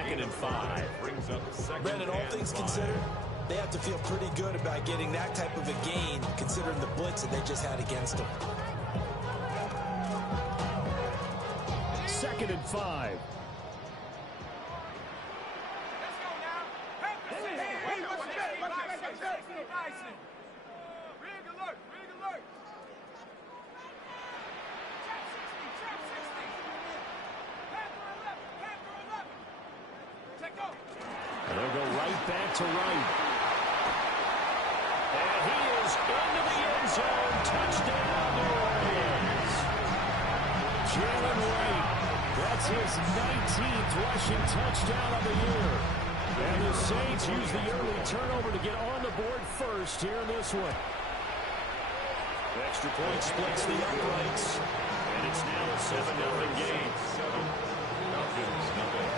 Second and 5. Brings up second. Brandon, all things considered, they have to feel pretty good about getting that type of a gain, considering the blitz that they just had against them. Second and 5. They'll go right back to Wright. And he is into the end zone. Touchdown, New Orleans. Jalen Wright. That's his 19th rushing touchdown of the year. And the Saints use the early turnover to get on the board first here in this one. Extra point splits the uprights. And it's now a 7-0 game. 7. Falcons, nothing.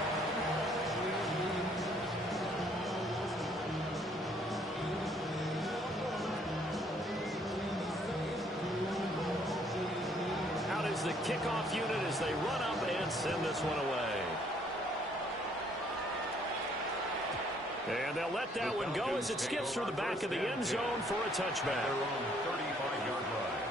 The kickoff unit as they run up and send this one away. And they'll let that one go as it skips through the back of the end zone for a touchback. They're on 35-yard line.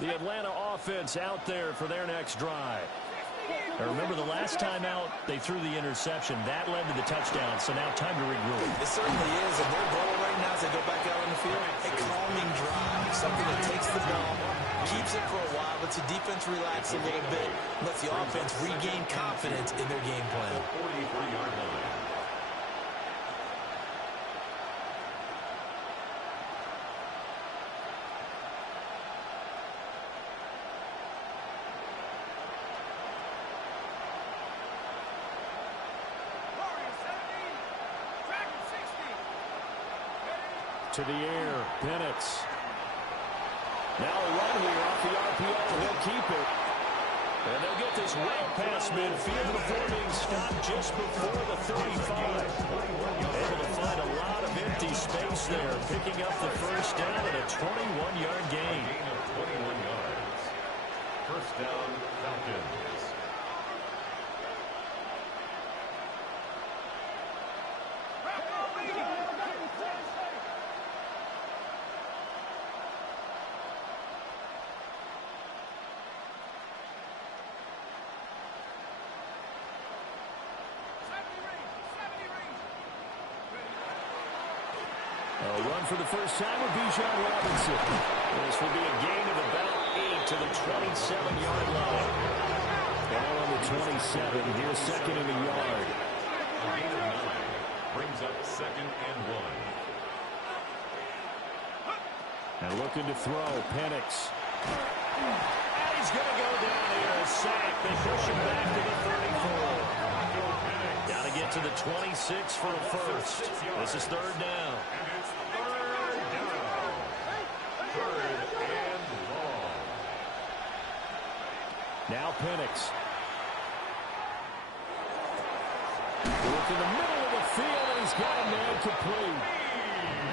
The Atlanta offense out there for their next drive. Now remember, the last time out, they threw the interception. That led to the touchdown, so now time to regroup. It certainly is, and their goal right now as they go back out on the field, a calming drive, something that takes the ball, keeps it for a while, lets the defense relax a little bit, lets the offense regain confidence in their game plan. 43-yard line. To the air, Penix. Now a run here off the RPO. He'll keep it. And they'll get this well past midfield before being stopped just before the 35. Able to find a lot of empty space there, picking up the first down at a 21-yard gain. Gain of 21 yards. First down, Falcons. A run for the first time with Bijan Robinson. This will be a gain of about 8 to the 27-yard line. Ball on the 27. Here's second and a yard. A gain of 9. Brings up second and 1. And looking to throw, Penix. And he's going to go down here. A sack. They push him back to the 34. Got to get to the 26 for a first. This is third down. Now Penix. Look in the middle of the field, and he's got a man complete.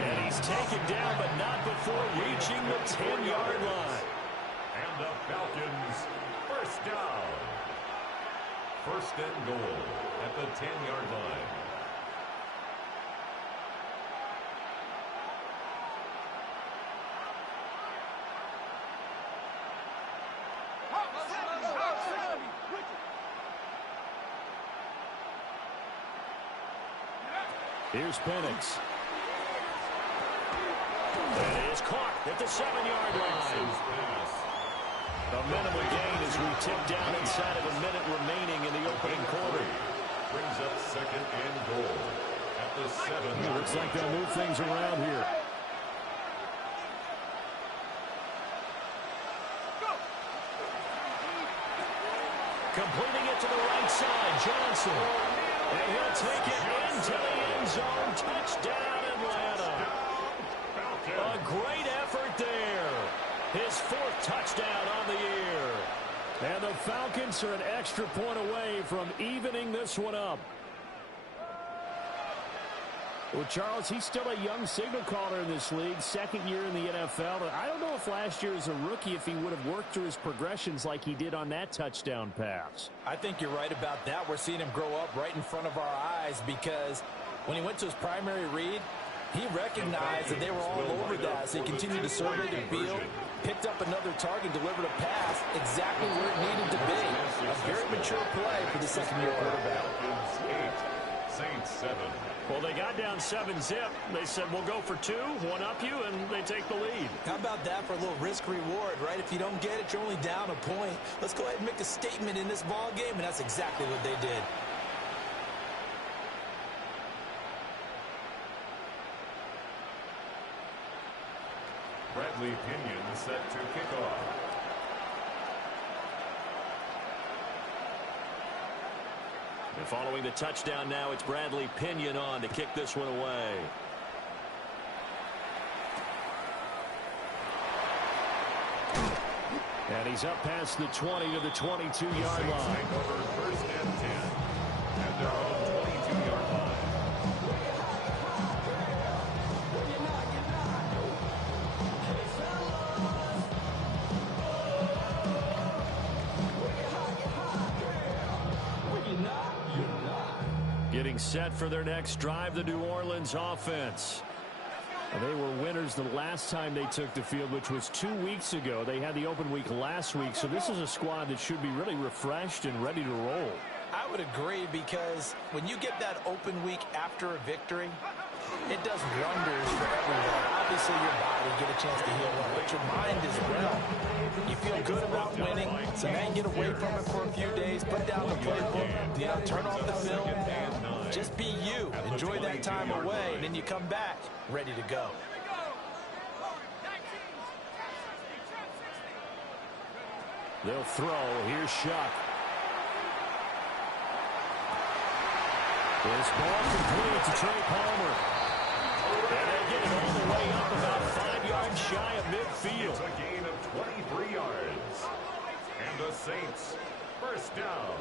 And he's taken down, but not before reaching the 10-yard line. And the Falcons, first down. First and goal at the 10-yard line. Here's Penix. And it is caught at the 7-yard line. A minimal gain as we tick down inside of a minute remaining in the opening quarter. Brings up second and goal at the 7. Looks like they'll move things around here. Completing it to the right side, Johnson. And he'll take it into the end zone. Touchdown, Atlanta. A great effort there. His 4th touchdown on the year. And the Falcons are an extra point away from evening this one up. Well, Charles, he's still a young signal caller in this league, second year in the NFL. I don't know if last year as a rookie if he would have worked through his progressions like he did on that touchdown pass. I think you're right about that. We're seeing him grow up right in front of our eyes because when he went to his primary read, he recognized that they were all over that, so he continued to survey the field, picked up another target, delivered a pass exactly where it needed to be. A very mature play for the second-year quarterback. Saints 7. Well, they got down 7-zip. They said, we'll go for 2, one up you, and they take the lead. How about that for a little risk-reward, right? If you don't get it, you're only down a point. Let's go ahead and make a statement in this ball game, and that's exactly what they did. Bradley Pinion set to kick off. And following the touchdown now, it's Bradley Pinion on to kick this one away. And he's up past the 20 to the 22-yard line. Over first and 10 at their own 22-yard line. Getting set for their next drive, the New Orleans offense. And they were winners the last time they took the field, which was 2 weeks ago. They had the open week last week, so this is a squad that should be really refreshed and ready to roll. I would agree because when you get that open week after a victory, it does wonders for everyone. Obviously, your body get a chance to heal up, but your mind as well. You feel good about winning, so now you get away from it for a few days, put down the playbook, turn off the film, just be you. Enjoy that time away, and then you come back ready to go. They'll throw. Here's Shuck. This ball complete to Trey Palmer. And they get it all the way up about 5 yards shy of midfield. It's a gain of 23 yards. And the Saints, first down.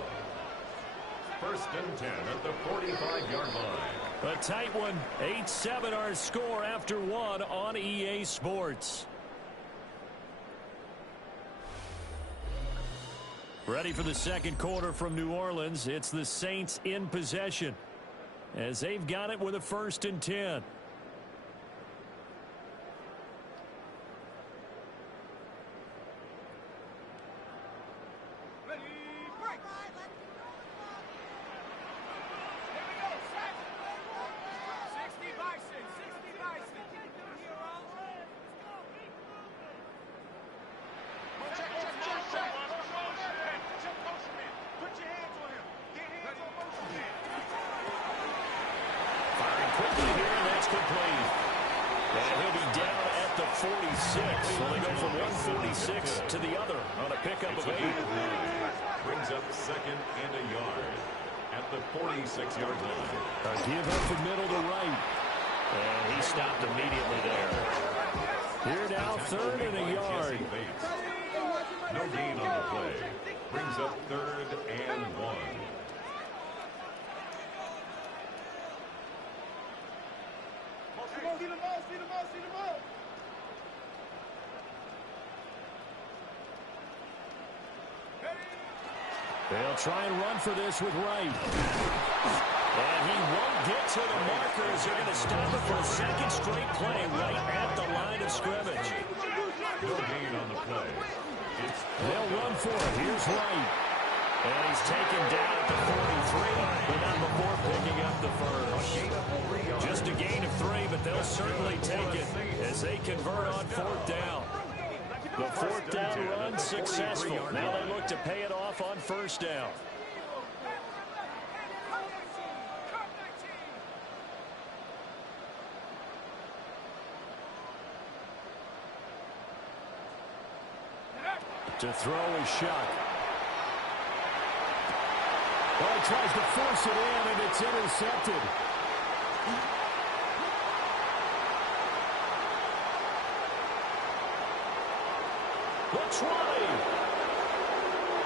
First and 10 at the 45-yard line. A tight one. 8-7 our score after one on EA Sports. Ready for the second quarter from New Orleans. It's the Saints in possession as they've got it with a 1st and 10. Well, they go from 146 to the other on a pickup of 8. Brings up 2nd and a yard at the 46-yard line. A give up the middle to right. And he stopped immediately there. Here now, 3rd and a yard. No gain on the play. Brings up 3rd and 1. They'll try and run for this with Wright. And he won't get to the markers. They're going to stop it for a second straight play right at the line of scrimmage. No gain on the play. They'll run for it. Here's Wright. And he's taken down at the 43, but not before picking up the first. Just a gain of 3, but they'll certainly take it as they convert on 4th down. The 4th down run successful. Now they look to pay it off on 1st down. To throw is Shuck. Well, he tries to force it in, and it's intercepted. The try.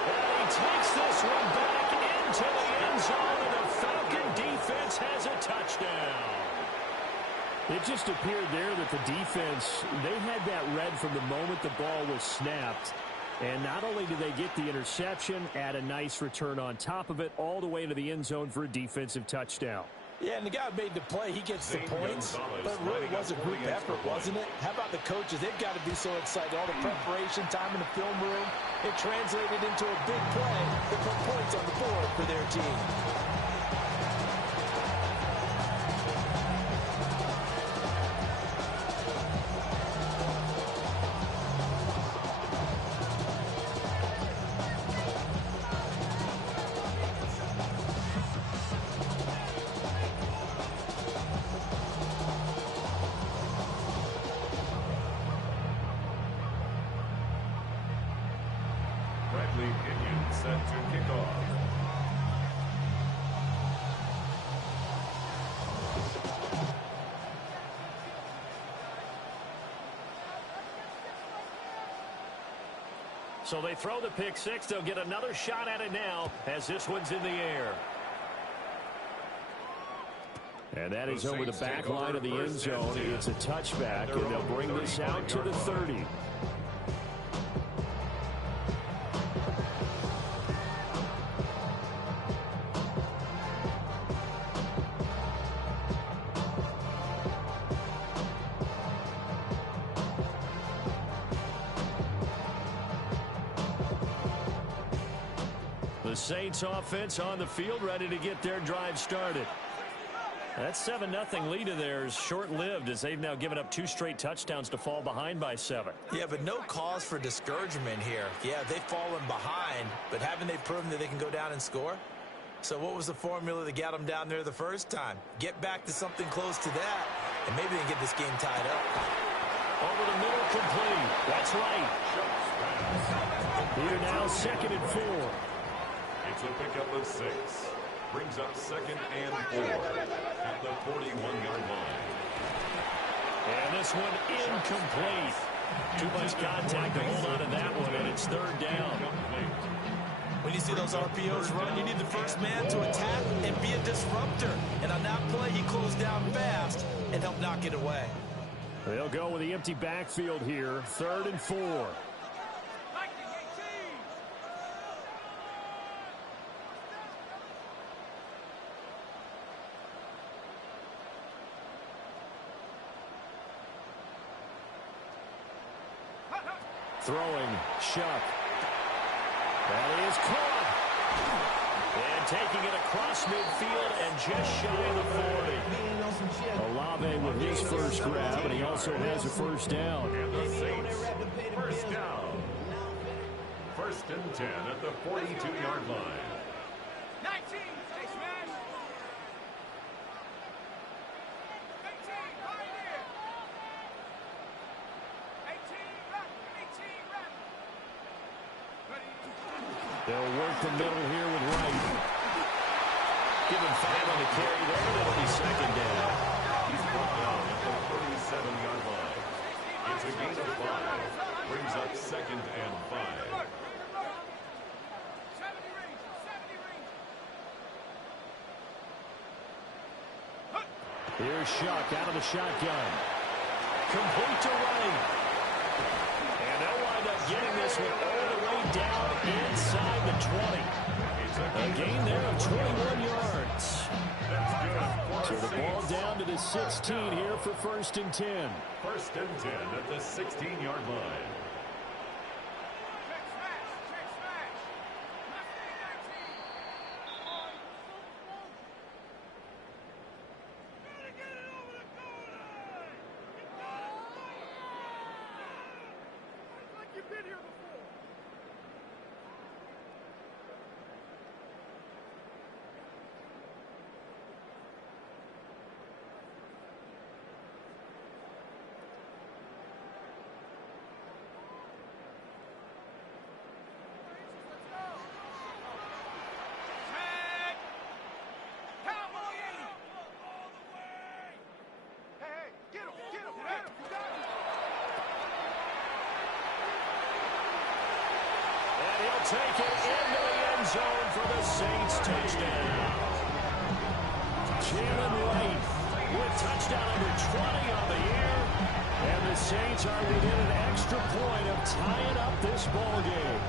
And he takes this one back into the end zone, and the Falcon defense has a touchdown. It just appeared there that the defense, they had that read from the moment the ball was snapped. And not only did they get the interception, add a nice return on top of it, all the way to the end zone for a defensive touchdown. Yeah, and the guy who made the play, he gets the points, but it really was a group effort, wasn't it? How about the coaches? They've got to be so excited. All the preparation time in the film room, it translated into a big play that put points on the board for their team. Set to kick off. So they throw the pick six. They'll get another shot at it now as this one's in the air. And that is over the back line of the end zone. It's a touchback, and they'll bring this out to the 30. The Saints offense on the field, ready to get their drive started. That 7-0 lead of theirs short-lived as they've now given up 2 straight touchdowns to fall behind by 7. Yeah, but no cause for discouragement here. Yeah, they've fallen behind, but haven't they proven that they can go down and score? So what was the formula that got them down there the first time? Get back to something close to that, and maybe they can get this game tied up. Over the middle, complete. That's right. Here now, 2nd and 4. It's a pickup of 6. Brings up 2nd and 4 at the 41-yard line. And this one incomplete. Too much contact to hold on to that one, and it's 3rd down. When you see those RPOs run, you need the first man to attack and be a disruptor. And on that play, he closed down fast and helped knock it away. They'll go with the empty backfield here, 3rd and 4. Throwing, Shuck. That is caught. And taking it across midfield and just shy of the 40. Olave with his first grab, and he also has a first down. And the Saints, first down. 1st and 10 at the 42-yard line. 19, stay smash. 18, right here. 18, run. 18, run. They'll work the middle here with Wright. Give him 5 on the carry there, and it'll be 2nd down. He's brought down at the 37-yard line. It's a gain of 5. Brings up 2nd and 5. 70 rings. Here's Shuck out of the shotgun. Complete to Wright. And they'll wind up getting this one all the way down inside the 20. A gain there of 21 yards. So the ball down to the 16 here for 1st and 10. 1st and 10 at the 16-yard line. You've been here before. Take it into the end zone for the Saints touchdown. Jalen Wright with touchdown number 20 on the year. And the Saints are within an extra point of tying up this ball game.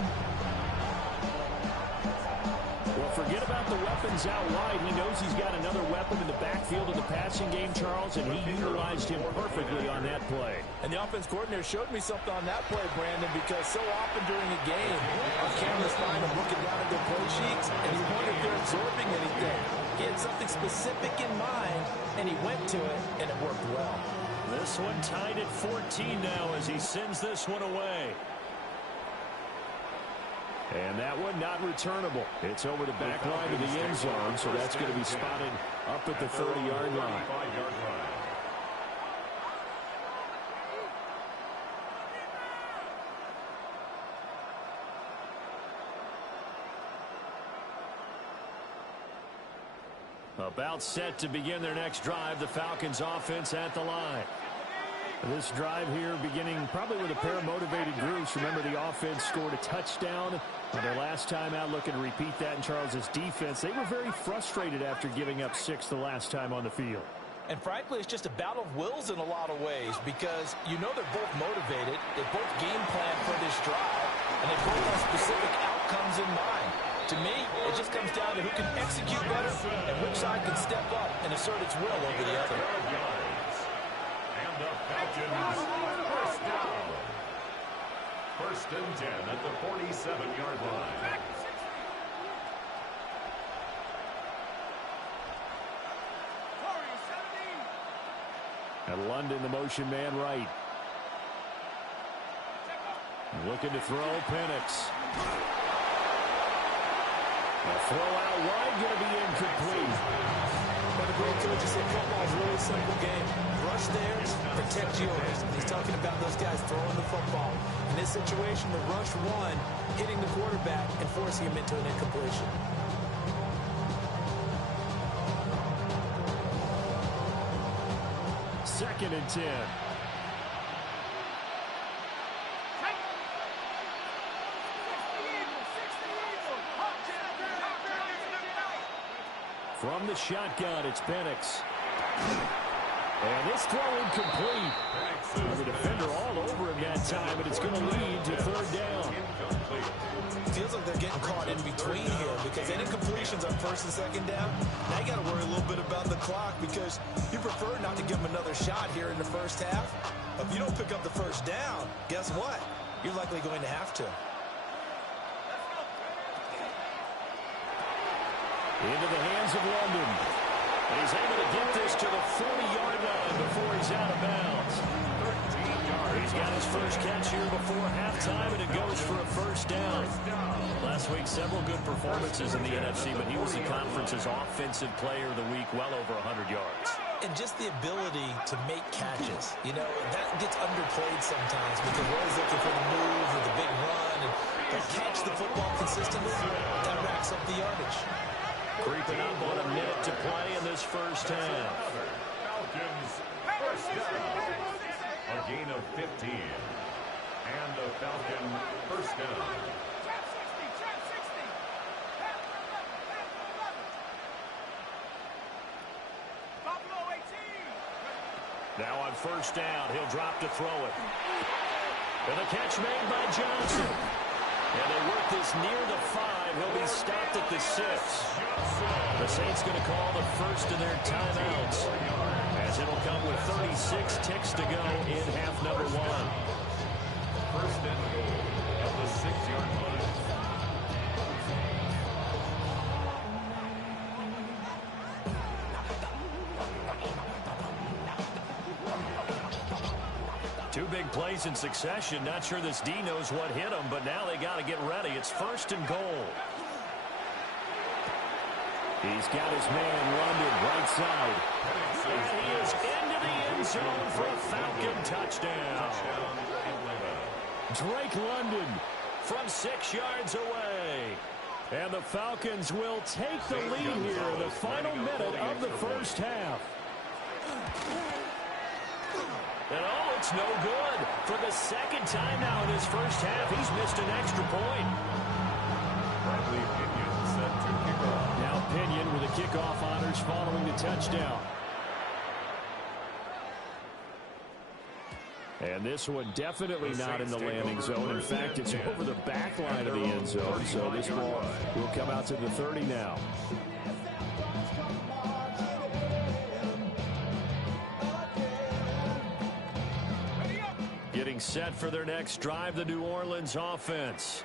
Well, forget about the weapons out wide. He knows he's got another weapon in the backfield of the passing game, Charles, and he utilized him perfectly on that play. And the offense coordinator showed me something on that play, Brandon, because so often during a game, our cameras find him looking down at their play sheets, and you wonder if they're absorbing anything. He had something specific in mind, and he went to it, and it worked well. This one tied at 14 now as he sends this one away. And that one not returnable. It's over the back line of the end zone, so that's going to be spotted up at the 30-yard line. About set to begin their next drive, the Falcons offense at the line. This drive here beginning probably with a pair of motivated groups. Remember, the offense scored a touchdown on their last time out. Looking to repeat that in Charles's defense. They were very frustrated after giving up 6 the last time on the field. And frankly, it's just a battle of wills in a lot of ways because you know they're both motivated. They both game plan for this drive, and they both have specific outcomes in mind. To me, it just comes down to who can execute better and which side can step up and assert its will over the other. The Falcons, first down. 1st and 10 at the 47-yard line. And London, the motion man right. Looking to throw, Penix. A throw out wide, going to be incomplete. But the great coach has said football is a really simple game. Rush theirs, protect yours. He's talking about those guys throwing the football. In this situation, the rush one, hitting the quarterback and forcing him into an incompletion. Second and 10. From the shotgun, it's Penix. And this throw incomplete. The defender all over him that time, but it's going to lead to 3rd down. Feels like they're getting caught in between here because any completions on 1st and 2nd down, now you got to worry a little bit about the clock because you prefer not to give them another shot here in the first half. If you don't pick up the 1st down, guess what? You're likely going to have to. Into the hands of London. And he's able to get this to the 40-yard line before he's out of bounds. He's got his first catch here before halftime, and it goes for a 1st down. Last week, several good performances in the NFC, but he was the conference's offensive player of the week, well over 100 yards. And just the ability to make catches. You know, that gets underplayed sometimes because we're always looking for the move or the big run. And to catch the football consistently, that racks up the yardage. Creeping up on a minute to play in this first half. Falcons, first down. A gain of 15. And the Falcon, first down. Now on 1st down, he'll drop to throw it. And the catch made by Johnson. And they work this near the 5. He'll be stopped at the 6. The Saints going to call the first of their timeouts, as it'll come with 36 ticks to go in half number 1. 1st and goal at the 6-yard line. Two big plays in succession. Not sure this D knows what hit him, but now they got to get ready. It's 1st and goal. He's got his man London right side. And he is into the end zone for a Falcon touchdown. Drake London from 6 yards away. And the Falcons will take the lead here in the final minute of the first half. And oh, it's no good. For the 2nd time now in his first half, he's missed an extra point. Bradley Pinion set to kick off. Now Pinion with the kickoff honors following the touchdown. And this one definitely not in the landing zone. In fact, it's over the back line of the end zone. So this ball will come out to the 30 now. Getting set for their next drive, the New Orleans offense.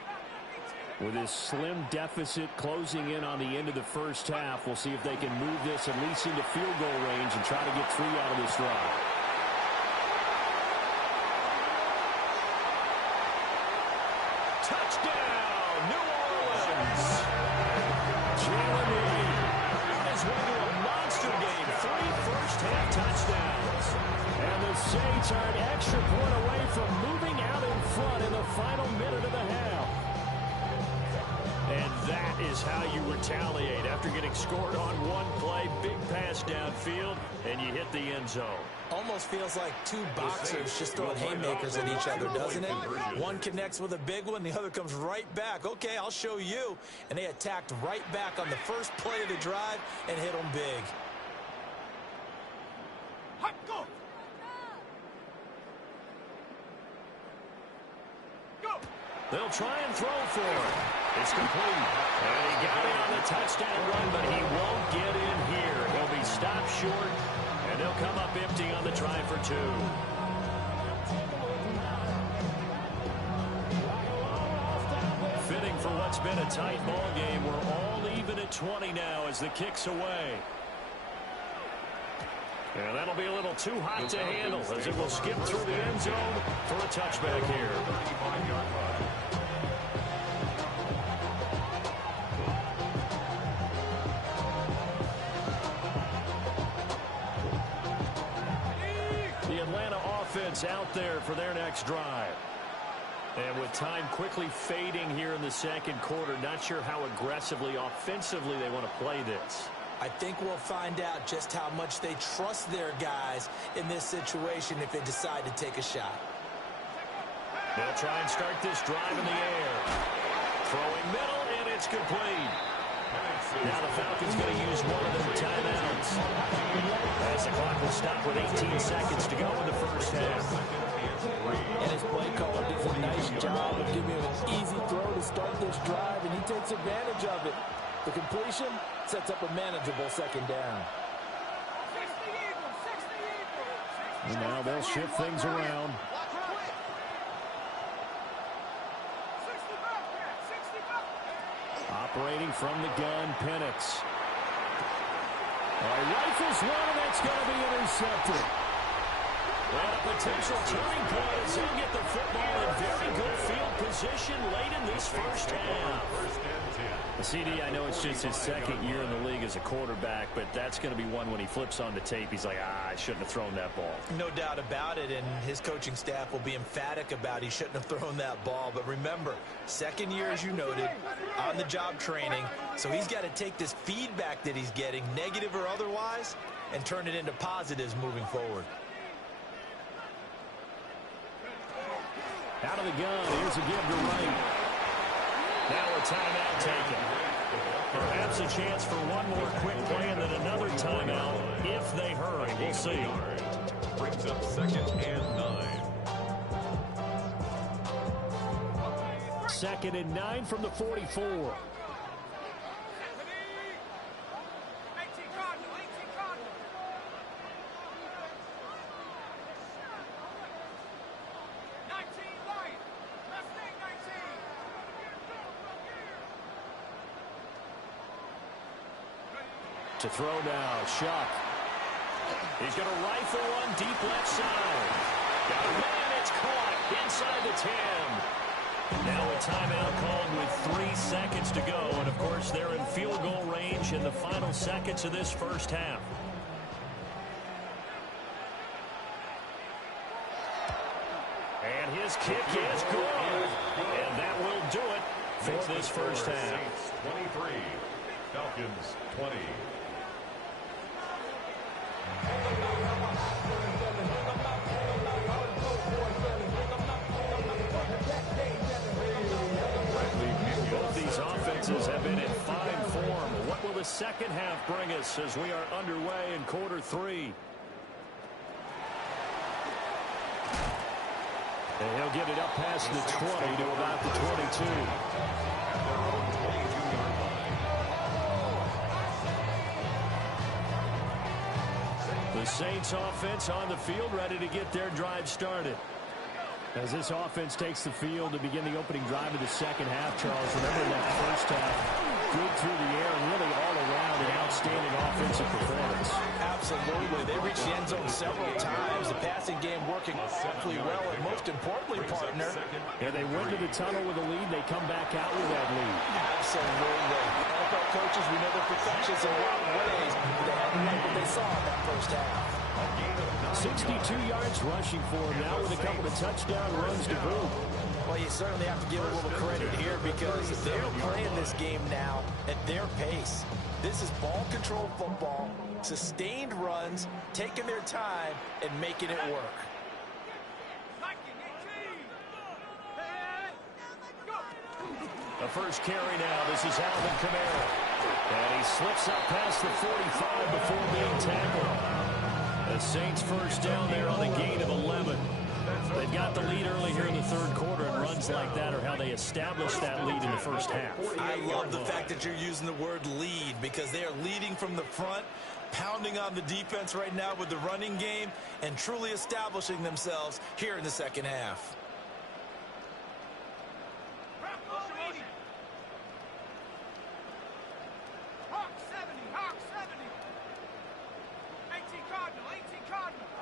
With this slim deficit closing in on the end of the first half, we'll see if they can move this at least into field goal range and try to get 3 out of this drive. Touchdown, New Orleans! Jalen on his way to a monster game. 3 first-half touchdowns. And the Saints are an extra point away from moving out in front in the final minute of the half. And that is how you retaliate after getting scored on one play. Big pass downfield, and you hit the end zone. Almost feels like 2 boxers just throwing haymakers at each other, doesn't it? One connects with a big one, the other comes right back. Okay, I'll show you. And they attacked right back on the first play of the drive and hit them big. Hot, go! Go! They'll try and throw for it. It's complete. And he got it on the touchdown run, but he won't get in here. He'll be stopped short, and they'll come up empty on the try for 2. Fitting for what's been a tight ball game. We're all even at 20 now as the kick's away. And that'll be a little too hot to handle as it will skip through the end zone for a touchback here. Out there for their next drive. And with time quickly fading here in the second quarter, not sure how aggressively, offensively they want to play this. I think we'll find out just how much they trust their guys in this situation if they decide to take a shot. They'll try and start this drive in the air. Throwing middle, and it's complete. Now the Falcons going to use one of their timeouts. As the clock will stop with 18 seconds to go in the first half. And his play caller does a nice job of giving him an easy throw to start this drive, and he takes advantage of it. The completion sets up a manageable second down. And now they'll shift things around. Operating from the gun, Penix. Rifles one, and that's going to be intercepted. And a potential turning point as he'll get the football in very good field position late in this first half. CD, I know it's just his second year in the league as a quarterback, but that's going to be one when he flips on the tape, he's like, I shouldn't have thrown that ball. No doubt about it, and his coaching staff will be emphatic about he shouldn't have thrown that ball. But remember, second year, as you noted, on-the-job training, so he's got to take this feedback that he's getting, negative or otherwise, and turn it into positives moving forward. Out of the gun, here's a give to right. Now a timeout taken. Perhaps a chance for one more quick play and then another timeout if they hurry. We'll see. Brings up 2nd and 9. 2nd and 9 from the 44. To throw now, Shuck. He's going to rifle one deep left side. Got a man, it's caught inside the 10. Now a timeout called with 3 seconds to go. And, of course, they're in field goal range in the final seconds of this first half. And his kick is good. And that will do it for this first half. 23, Falcons 20. Both these offenses have been in fine form. What will the second half bring us as we are underway in quarter 3? And he'll get it up past the 20 to about the 22. The Saints offense on the field, ready to get their drive started. As this offense takes the field to begin the opening drive of the second half, Charles, remember that first half, good through the air, and really all around an outstanding offensive performance. Absolutely. They reached the end zone several times. The passing game working awfully well, and most importantly, partner. Yeah, they went to the tunnel with a lead. They come back out with that lead. Absolutely. NFL coaches, we know they're perfectionists in a lot of ways, but they had to like what they saw in that first half. 62 yards rushing for him now with a couple of touchdown runs to boot. Well, you certainly have to give a little credit here because they're playing this game now at their pace. This is ball control football, sustained runs, taking their time, and making it work. The first carry now. This is Alvin Kamara. And he slips up past the 45 before being tackled. The Saints first down there on a gain of 11. They've got the lead early here in the third quarter, and runs like that are how they establish that lead in the first half. I love the fact that you're using the word lead because they are leading from the front, pounding on the defense right now with the running game, and truly establishing themselves here in the second half.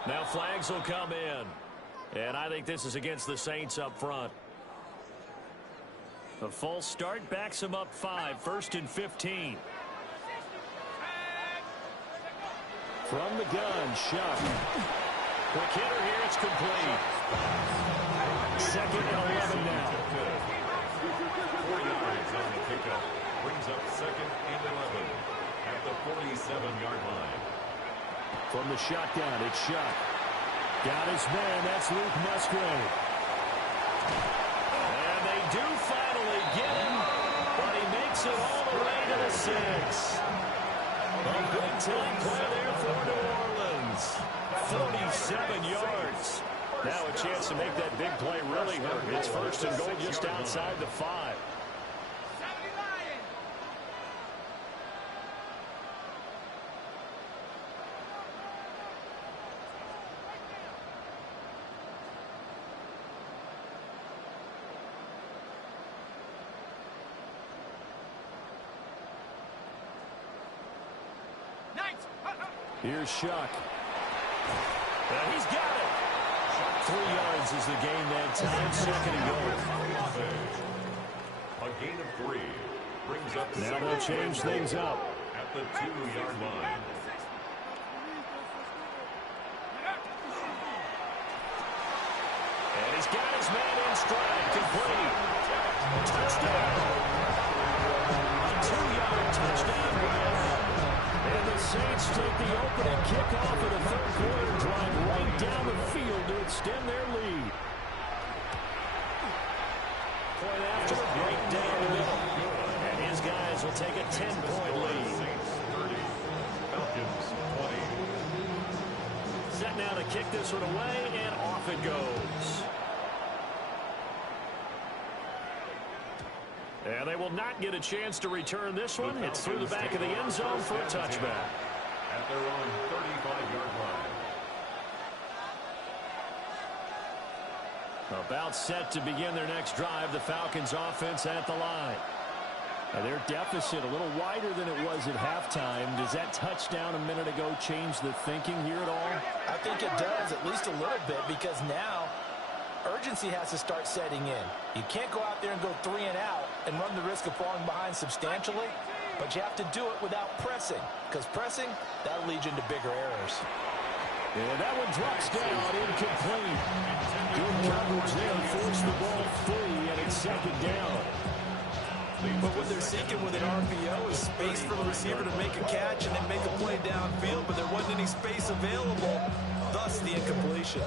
Now flags will come in. And I think this is against the Saints up front. A false start backs them up 5. First and 15. From the gun, Shuck. Quick hitter here, it's complete. Second and 11 now. 4 yards on the kickoff. Brings up second and 11 at the 47-yard line. From the shotgun, it's Shuck. Got his man, that's Luke Musgrave. And they do finally get him, but he makes it all the way to the 6. A big-time play there for New Orleans. 47 yards. Now a chance to make that big play really hurt. It's first and goal just outside the 5. Here's Shuck. And he's got it. 3 yards is the gain that time. Second and goal. A gain of 3 brings up now they'll change things up at the 2-yard line. And he's got his man in stride. Complete. Touchdown. A 2-yard touchdown run. And the Saints take the opening kickoff of the third quarter, drive right down the field to extend their lead. Point after, right down the middle. And his guys will take a 10-point lead. Falcons 20. Set now to kick this one away, and off it goes. And they will not get a chance to return this one. It's through the back of the end zone for a touchback. At their own 35-yard line. About set to begin their next drive, the Falcons offense at the line. And their deficit a little wider than it was at halftime. Does that touchdown a minute ago change the thinking here at all? I think it does, at least a little bit, because now urgency has to start setting in. You can't go out there and go 3 and out and run the risk of falling behind substantially, but you have to do it without pressing, because pressing, that'll lead you into bigger errors. And that one drops down, incomplete. Good coverage there, forced the ball free, and it's second down. But what they're seeking with an RPO is space for the receiver to make a catch and then make a play downfield, but there wasn't any space available, thus the incompletion.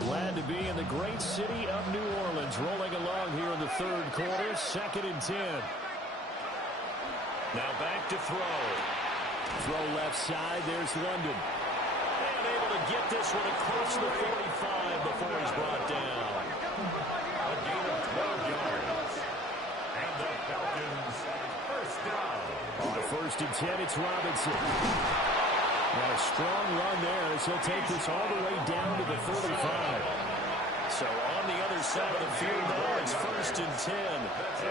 Glad to be in the great city of New Orleans, rolling along here in the third quarter, second and 10. Now back to throw. Throw left side. There's London. And able to get this one across the 45 before he's brought down. A gain of 12 yards. And the Falcons first down. On 1st and 10, it's Robinson. Now a strong run there as he'll take this all the way down to the 35. So on the other side of the field now, it's 1st and 10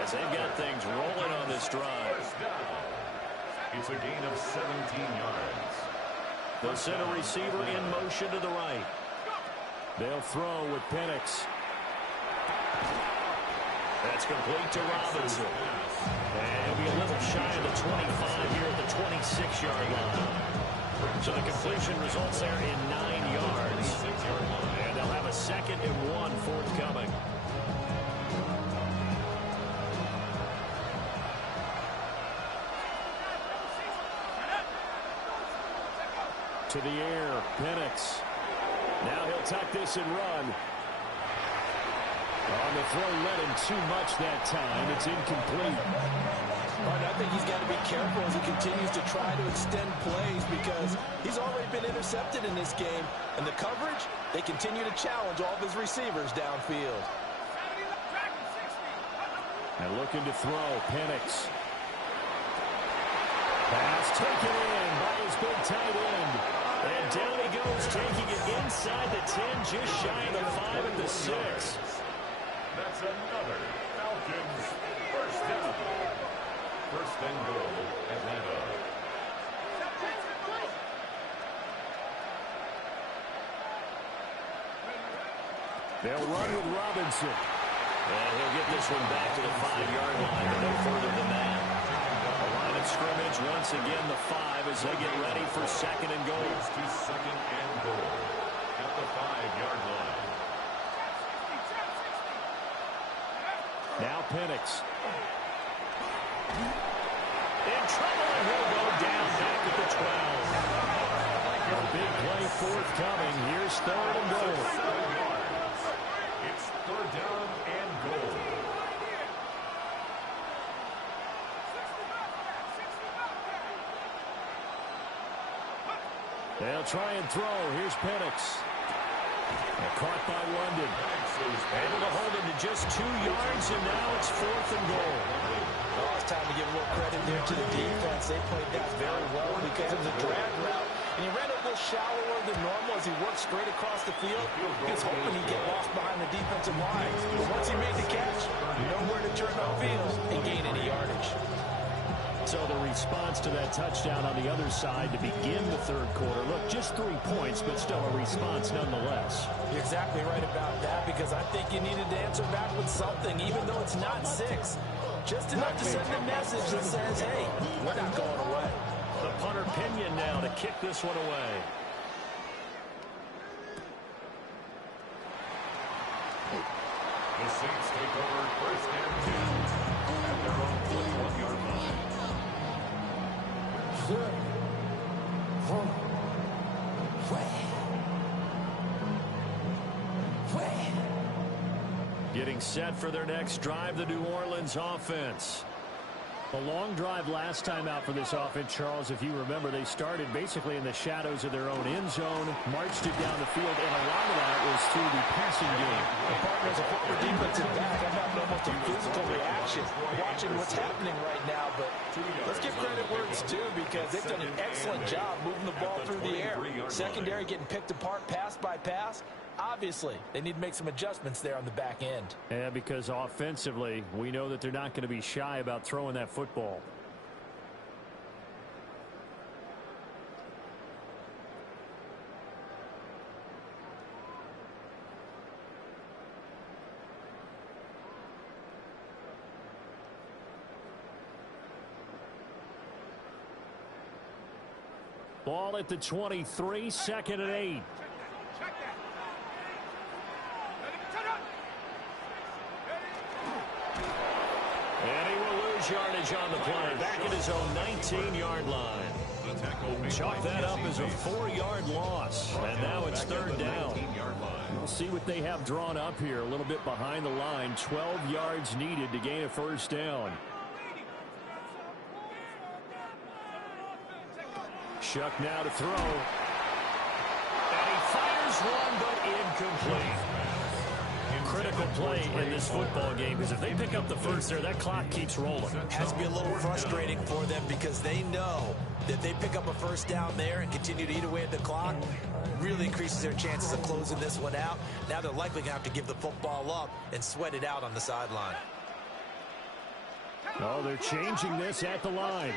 as they've got things rolling on this drive. First down. It's a gain of 17 yards. The center receiver in motion to the right. They'll throw with Penix. That's complete to Robinson. And he'll be a little shy of the 25 here at the 26-yard line. So the completion results there in 9 yards. And they'll have a 2nd and 1 forthcoming. To the air, Penix. Now he'll tuck this and run. On the throw, led him too much that time. It's incomplete. I think he's got to be careful as he continues to try to extend plays because he's already been intercepted in this game. And the coverage, they continue to challenge all of his receivers downfield. And looking to throw, Penix. Pass taken in by his big tight end. And down he goes, taking it inside the 10, just shy of the 5 at the 6. That's another Falcons first down. 1st and goal, Atlanta. They'll run with Robinson. And he'll get this one back to the 5-yard line, but no further than that. A line of scrimmage, once again the 5 as they get ready for 2nd and goal. It's to 2nd and goal at the 5-yard line. Now Penix. In trouble, and he'll go down back at the 12. A big play forthcoming. Here's 3rd and goal. 7 yards. It's 3rd down and goal. They'll try and throw. Here's Penix. Caught by London. Able to hold him to just 2 yards, and now it's 4th and goal. Oh, it's time to give a little credit there to the defense. They played that very well because it was a drag route. And he ran a little shallower than normal as he worked straight across the field. He was hoping he'd get lost behind the defensive line. But once he made the catch, nowhere to turn upfield and gain any yardage. So the response to that touchdown on the other side to begin the 3rd quarter. Look, just 3 points, but still a response nonetheless. You're exactly right about that because I think you needed to answer back with something, even though it's not 6. Just enough to send a message that says, hey, we're not going away. The punter Pinion now to kick this one away. The Saints take over 1st and 10 at their own 21-yard line. Getting set for their next drive, the New Orleans offense. A long drive last time out for this offense, Charles. If you remember, they started basically in the shadows of their own end zone, marched it down the field, and a lot of that was through the passing game. The partner is a former defensive back. I'm having almost a physical reaction watching what's happening right now. But let's give credit where it's due because they've done an excellent job moving the ball through the air. Secondary getting picked apart pass by pass. Obviously, they need to make some adjustments there on the back end. Yeah, because offensively, we know that they're not going to be shy about throwing that football. Ball at the 23, 2nd and 8. And he will lose yardage on the play. Back at his own 19-yard line. Chalk that up as a 4-yard loss. And now it's 3rd down. We'll see what they have drawn up here. A little bit behind the line. 12 yards needed to gain a 1st down. Shuck now to throw. And he fires one, but incomplete. Critical play in this football game, because if they pick up the first there, that clock keeps rolling. Has to be a little frustrating for them because they know that they pick up a first down there and continue to eat away at the clock, really increases their chances of closing this one out. Now they're likely going to have to give the football up and sweat it out on the sideline. Oh, they're changing this at the line.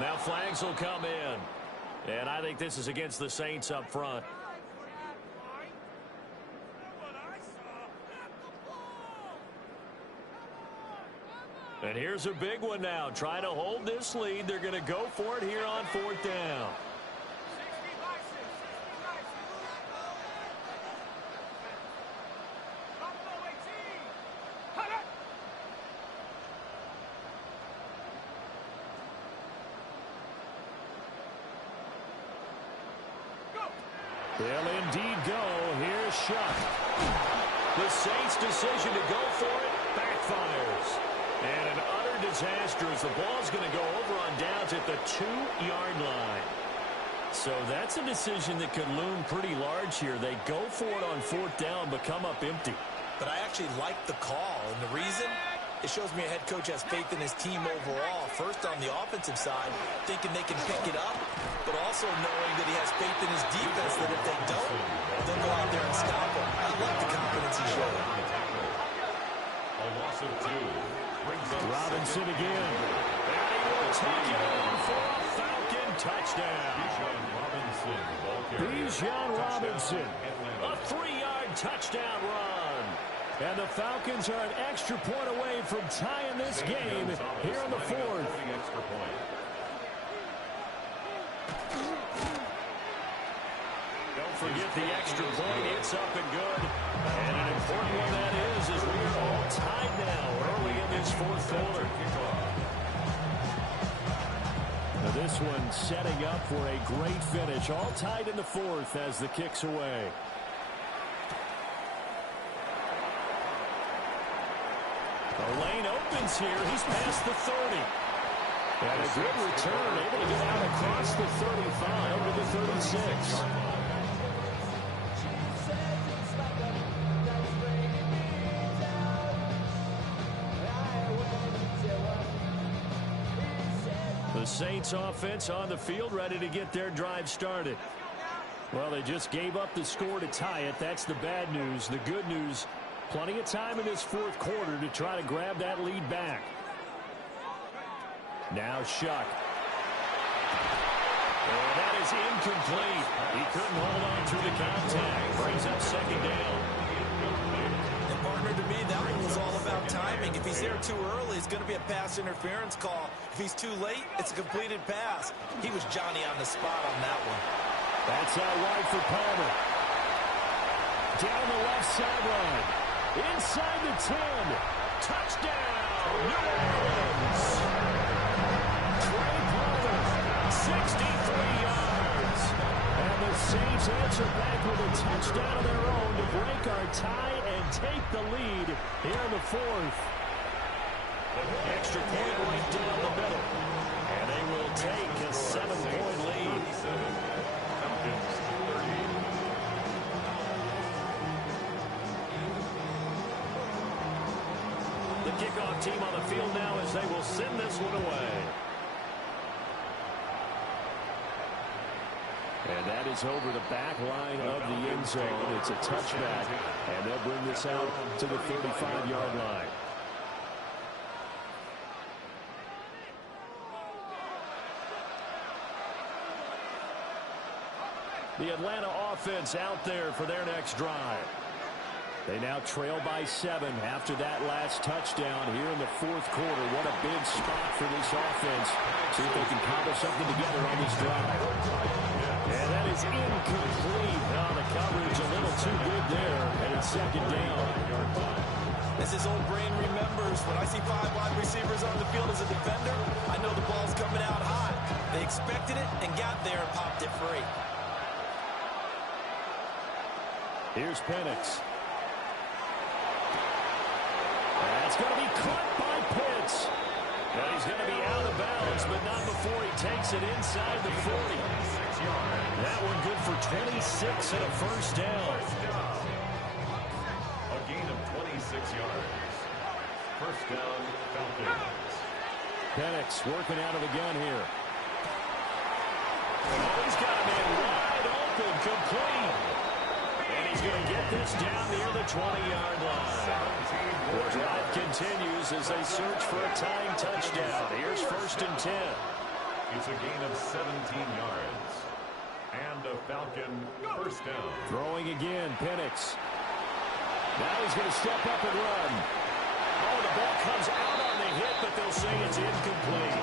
Now flags will come in. And I think this is against the Saints up front. And here's a big one now. Trying to hold this lead. They're going to go for it here on 4th down. They'll indeed go. Here's Shuck. The Saints' decision to go for it backfires. And an utter disaster as the ball's going to go over on downs at the 2-yard line. So that's a decision that could loom pretty large here. They go for it on 4th down, but come up empty. But I actually like the call, and the reason? It shows me a head coach has faith in his team overall. First on the offensive side, thinking they can pick it up, but also knowing that he has faith in his defense that if they don't, they'll go out there and stop him. I like the confidence he showed. A loss of 2. Brings up Robinson again. And he will take it in for a Falcon touchdown. Bijan Robinson, a 3-yard touchdown run. And the Falcons are an extra point away from tying this game here in the 4th. Don't forget the extra point. It's up and good. And an important one that is as we are all tied now early in this 4th quarter. Now this one setting up for a great finish. All tied in the 4th as the kick's away. The lane opens here. He's past the 30. And a good return, able to get out across the 35 to the 36. The Saints offense on the field, ready to get their drive started. Well, they just gave up the score to tie it. That's the bad news. The good news, plenty of time in this 4th quarter to try to grab that lead back. Now Shuck. And that is incomplete. He couldn't hold on through the contact. Brings up 2nd down. And partner, to me, that one was all about timing. If he's there too early, it's going to be a pass interference call. If he's too late, it's a completed pass. He was Johnny on the spot on that one. That's out wide for Palmer. Down the left sideline. Inside the 10. Touchdown, New Orleans. Trey Palmer, 63 yards. And the Saints answer back with a touchdown of their own to break our tie and take the lead here in the 4th. Extra point right down the middle. And they will take a 7-point lead. The kickoff team on the field now as they will send this one away. And that is over the back line of the end zone. It's a touchback, and they'll bring this out to the 35-yard line. The Atlanta offense out there for their next drive. They now trail by 7 after that last touchdown here in the 4th quarter. What a big spot for this offense. See if they can cobble something together on this drive. And that is incomplete. Now the coverage a little too good there, and it's 2nd down. As his old brain remembers, when I see 5 wide receivers on the field as a defender, I know the ball's coming out hot. They expected it and got there and popped it free. Here's Penix. That's going to be caught by Pitts. And he's going to be out of bounds, but not before he takes it inside the 40. That one good for 26 and a first down. A gain of 26 yards. First down, Falcons. Penix working out of the gun here. Oh, he's got a man wide open, complete. And he's going to get this down near the 20-yard line. The drive continues as they search for a tying touchdown. Here's first and 10. It's a gain of 17 yards. And a Falcon first down. Throwing again, Penix. Now he's going to step up and run. Oh, the ball comes out on the hit, but they'll say it's incomplete.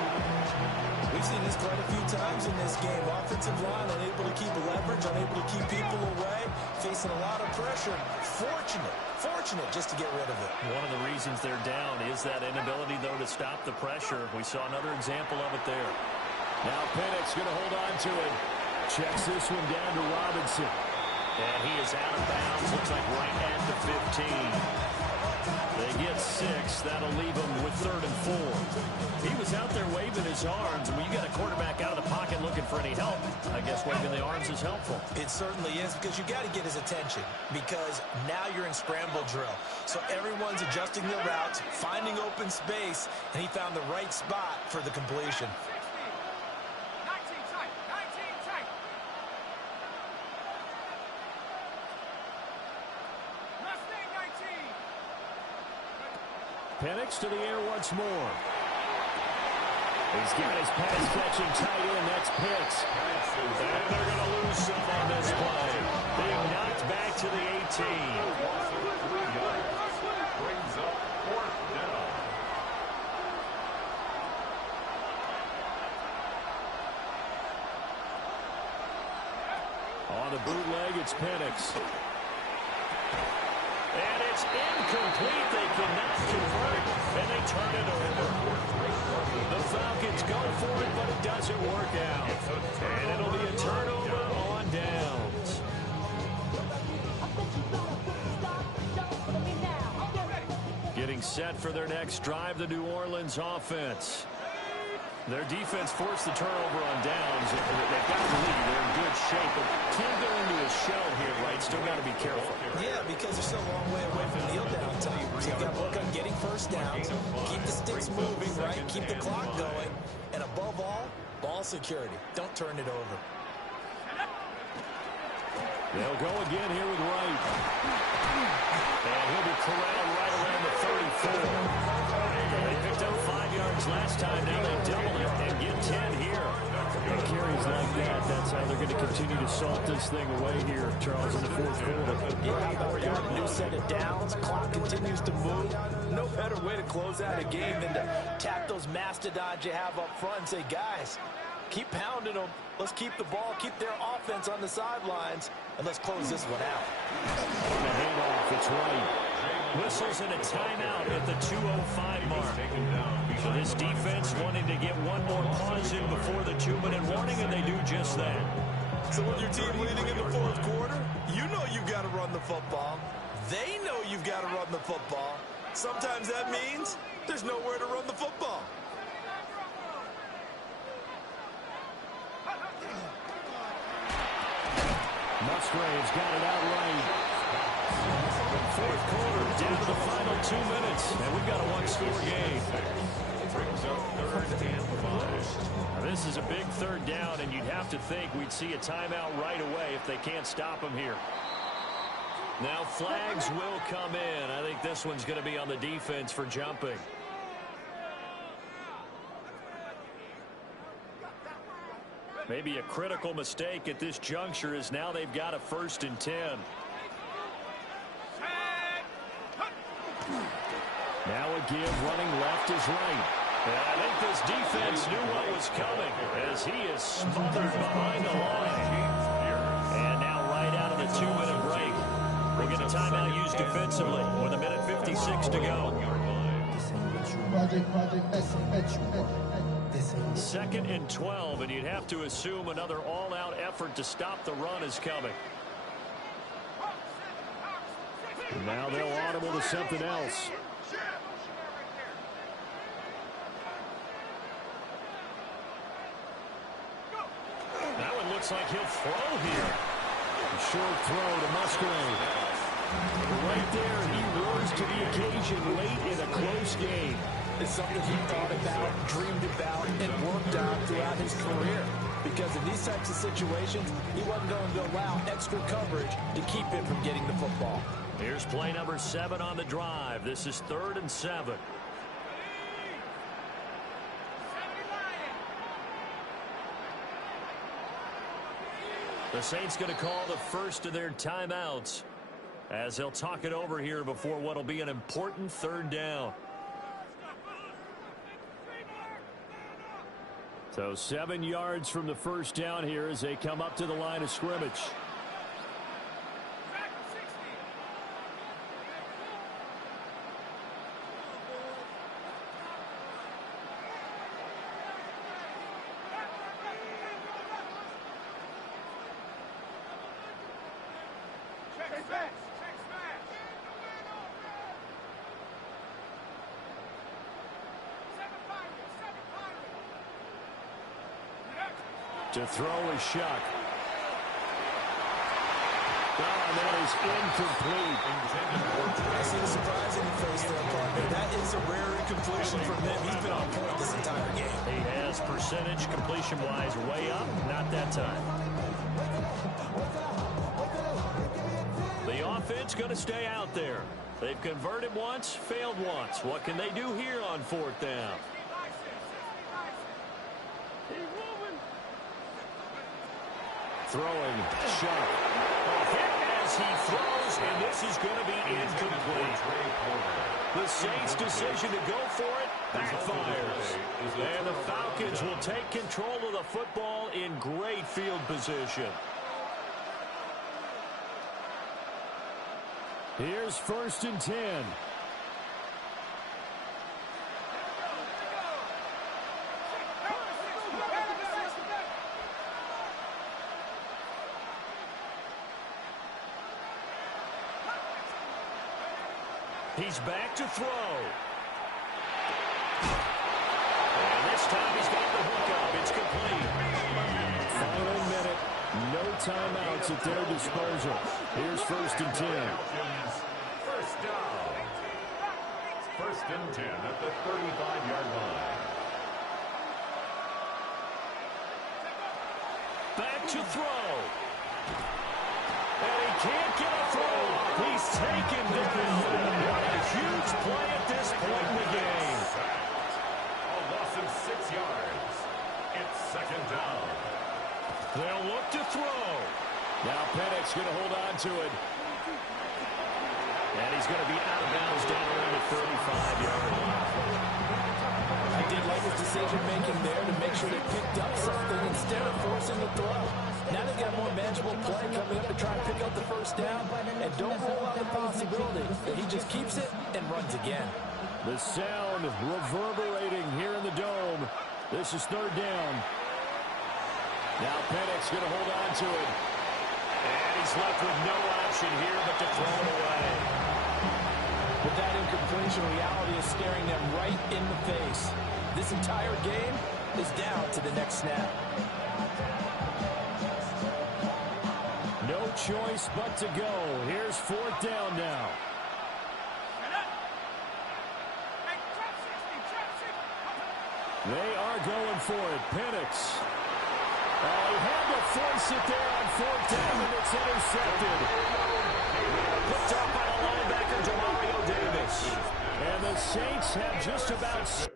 We've seen this quite a few times in this game. Offensive line unable to keep leverage, unable to keep people away, facing a lot of pressure. Fortunate just to get rid of it. One of the reasons they're down is that inability, though, to stop the pressure. We saw another example of it there. Now Penix going to hold on to it. Checks this one down to Robinson. And he is out of bounds. Looks like right at the 15. They get 6. That'll leave them with 3rd and 4. He was out there waving his arms. And when you got a quarterback out of the pocket looking for any help, I guess waving the arms is helpful. It certainly is, because you got to get his attention, because now you're in scramble drill. So everyone's adjusting their routes, finding open space, and he found the right spot for the completion. 19 tight, 19 tight. Mustang 19. Penix to the air once more. He's got his pass-catching tight end. That's Pitts. And they're going to lose some on this play. Being knocked back to the 18. Brings up 4th down. On the bootleg, it's Penix. And it's incomplete. They cannot convert, and they turn it over. The Falcons go for it, but it doesn't work out. And it'll be a turnover on downs. Getting set for their next drive, the New Orleans offense. Their defense forced the turnover on downs. They've got the lead. They're in good shape, but can't go into a shell here, right? Still got to be careful. Yeah, because they're still a long way away from kneel down time. So you've got to work on getting first downs, keep the sticks moving, right? Keep the clock going. And above all, ball security. Don't turn it over. They'll go again here with Wright. And he'll be corralled right around the 34. They picked up 5 yards last time. Now they double it and get 10 here. And carries like that, that's how they're going to continue to salt this thing away here, Charles, in the 4th quarter. Yeah, how about that? New set of downs. Clock continues to move. No better way to close out a game than to tap those mastodons you have up front and say, guys, keep pounding them. Let's keep the ball, keep their offense on the sidelines, and let's close this one out. On the handoff, it's Wright. Whistles and a timeout at the 2:05 mark. So this defense wanting to get one more pause in before the 2-minute warning, and they do just that. So with your team leading in the 4th quarter, you know you've got to run the football. They know you've got to run the football. Sometimes that means there's nowhere to run the football. Musgrave's got it outright. 4th quarter, down to the final 2 minutes, and we've got a one-score game. Brings up 3rd and 5. Now, this is a big 3rd down, and you'd have to think we'd see a timeout right away if they can't stop them here. Now flags will come in. I think this one's going to be on the defense for jumping. Maybe a critical mistake at this juncture is now they've got a 1st and 10. Now a give, running left is right. And I think this defense knew what was coming as he is smothered behind the line. And now right out of the 2-minute break, we'll get a timeout used defensively with 1:56 to go. 2nd and 12, and you'd have to assume another all-out effort to stop the run is coming. Now they'll audible to something else. That one looks like he'll throw here. Short throw to Musgrave. Right there, he rose to the occasion late in a close game. It's something he thought about, dreamed about, and worked on throughout his career. Because in these types of situations, he wasn't going to allow extra coverage to keep him from getting the football. Here's play number 7 on the drive. This is 3rd and 7. The Saints going to call the first of their timeouts as they'll talk it over here before what will be an important 3rd down. So 7 yards from the first down here as they come up to the line of scrimmage. To throw is Shuck. And that is incomplete. I see the surprise in the face there, partner. That is a rare incompletion from him. He's been on point this entire game. He has percentage completion-wise way up. Not that time. The offense going to stay out there. They've converted once, failed once. What can they do here on 4th down? Throwing, Shuck. Hit as he throws, and this is going to be incomplete. The Saints' decision to go for it backfires. And the Falcons will take control of the football in great field position. Here's 1st and 10. He's back to throw. And this time he's got the hook up. It's complete. Final minute. No timeouts at their disposal. Here's 1st and 10. First down. 1st and 10 at the 35-yard line. Back to throw. And he can't get a throw. He's taken down. What a huge play at this point in the game. A loss of 6 yards. It's 2nd down. They'll look to throw. Now Pennick's going to hold on to it. And he's going to be out of bounds down around the 35-yard line. I did like his decision-making there to make sure they picked up something instead of forcing the throw. Now they've got a more manageable play coming up to try and pick up the first down. And don't rule out the possibility that he just keeps it and runs again. The sound reverberating here in the dome. This is 3rd down. Now Pennick's going to hold on to it. And he's left with no option here but to throw it away. But that incompletion reality is staring them right in the face. This entire game is down to the next snap. No choice but to go. Here's 4th down now. They are going for it. Penix. He had to force it there on 4th down, and it's intercepted. Picked up by the linebacker, Demario Davis. And the Saints have just about